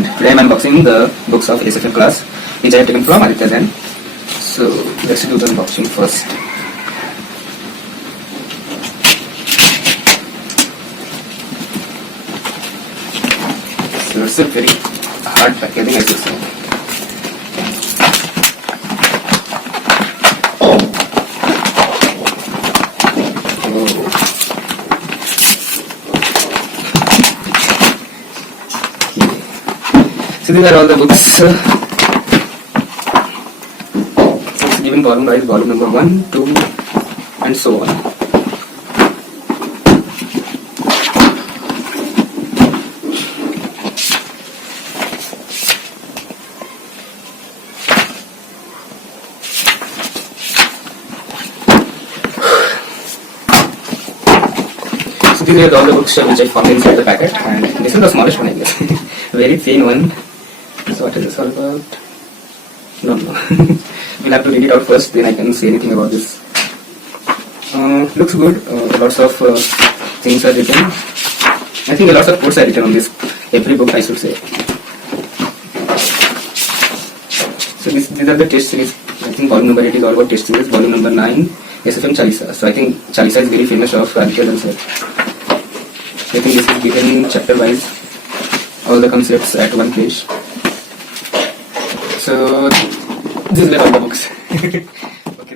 Student. Today I am unboxing the books of SFM class which I have taken from Aaditya Jain. So let's do the unboxing first. So it's a very hard packaging, I think so. So these are all the books. It's given volume wise, volume number 1, 2 and so on. So these are all the books which I found inside the packet, and this is the smallest one, I guess. Very thin one. So what is this all about? No. We'll have to read it out first, then I can say anything about this. Looks good. Lots of things are written. I think lots of quotes are written on this. Every book, I should say. So these are the test series. I think volume number 8 is all about test series. Volume number 9, SFM Chalisa. So I think Chalisa is very famous of Aaditya Jain Sir. I think this is given chapter wise. All the concepts at one page. So these are all the books.